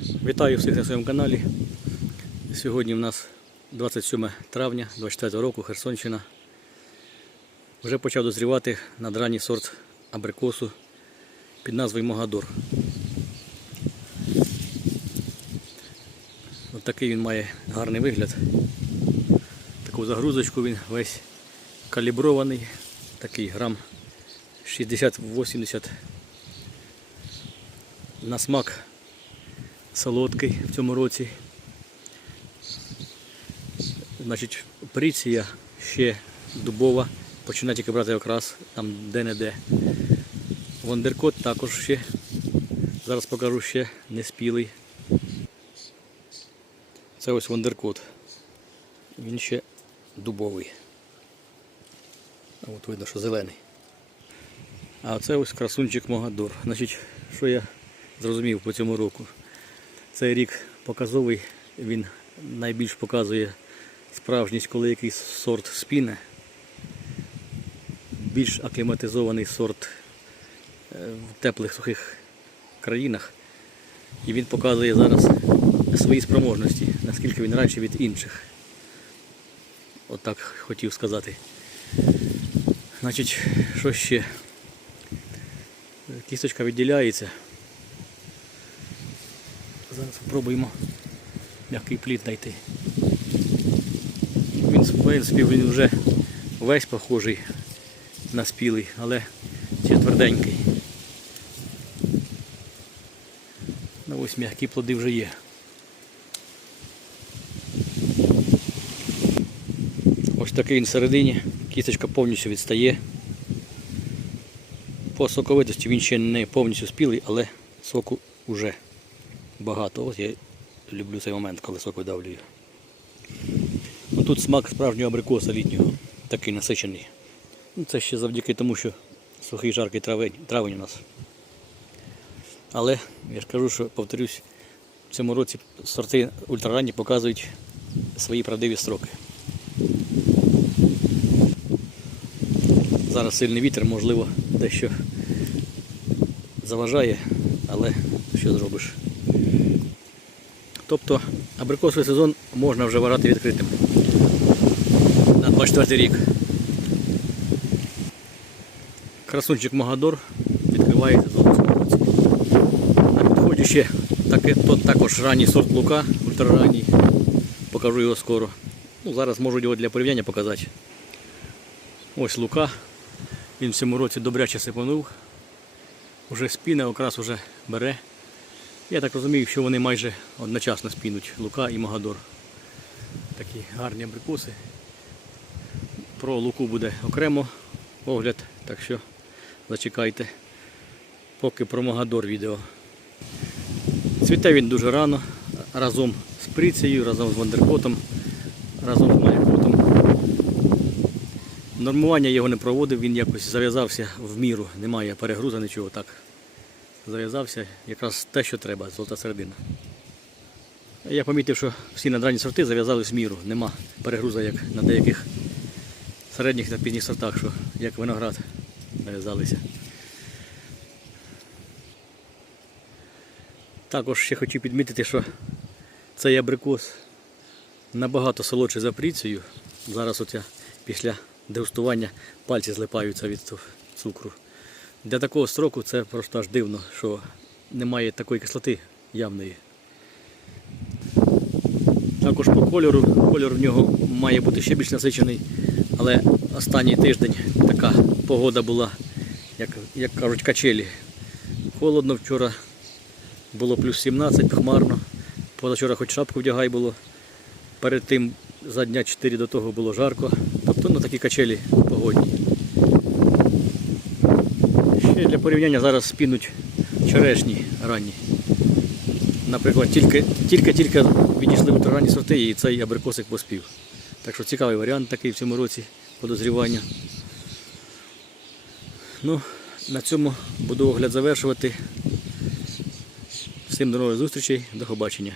Вітаю всіх на своєму каналі. Сьогодні в нас 27 травня 24 року, Херсонщина. Вже почав дозрівати надранній сорт абрикосу під назвою Могадор. Ось такий він має гарний вигляд. Таку загрузочку він весь калібрований, такий грам 60-80 на смак солодкий в цьому році. Значить, приція ще дубова, починає тільки брати окрас, там де-не-де. Вондеркот також ще, зараз покажу ще не спілий. Це ось вондеркот. Він ще дубовий. От видно, що зелений. А це ось красунчик Могадор. Значить, що я зрозумів по цьому року? Цей рік показовий, він найбільш показує справжність, коли якийсь сорт спіне. Більш акліматизований сорт е, в теплих сухих країнах. І він показує зараз свої спроможності, наскільки він радше від інших. Отак хотів сказати. Значить, що ще? Кісточка відділяється. Зараз спробуємо м'який плід знайти. Він, в принципі, він вже весь похожий на спілий, але ще тверденький. Ну ось м'які плоди вже є. Ось такий він всередині, кісточка повністю відстає. По соковитості він ще не повністю спілий, але соку вже багато. Ось я люблю цей момент, коли сок видавлюю. Ну, Тут смак справжнього абрикоса літнього, такий насичений. Ну, Це ще завдяки тому, що сухий жаркий травень, травень у нас. Але я ж кажу, що повторюсь, в цьому році сорти ультраранні показують свої правдиві строки. Зараз сильний вітер, можливо, дещо заважає, але що зробиш. Тобто абрикосовий сезон можна вже вважати відкритим на 24 рік. Красунчик Магадор відкриває сезон. На підході ще таки, то також ранній сорт лука, ультраранній. Покажу його скоро. Ну, зараз можу його для порівняння показати. Ось лука. Він в цьому році добряче сипанув. Уже спіне, окрас вже бере. Я так розумію, що вони майже одночасно спінуть лука і Магадор. Такі гарні абрикоси. Про луку буде окремо огляд, так що зачекайте. Поки про Магадор відео. Цвіте він дуже рано, разом з прицею, разом з вандеркотом, разом з малькотом. Нормування його не проводив, він якось зав'язався в міру, немає перегруза, нічого так зав'язався якраз те, що треба, золота середина. Я помітив, що всі надранні сорти зав'язались в міру, нема перегруза, як на деяких середніх та пізніх сортах, що як виноград зав'язалися. Також ще хочу підмітити, що цей абрикос набагато солодший за пріцею. Зараз от я після дегустування пальці злипаються від цукру. Для такого строку це просто аж дивно, що немає такої кислоти явної. Також по кольору, кольор в нього має бути ще більш насичений, але останній тиждень така погода була, як, як кажуть, качелі. Холодно вчора було плюс 17, хмарно. Позавчора хоч шапку вдягай було. Перед тим за дня 4 до того було жарко. Тобто ну, такі качелі погодні. Ще для порівняння зараз спінуть черешні ранні. Наприклад, тільки тільки, тільки відійшли в ранні сорти і цей абрикосик поспів. Так що цікавий варіант такий в цьому році подозрівання. Ну, на цьому буду огляд завершувати. Всім до нових зустрічей, до побачення.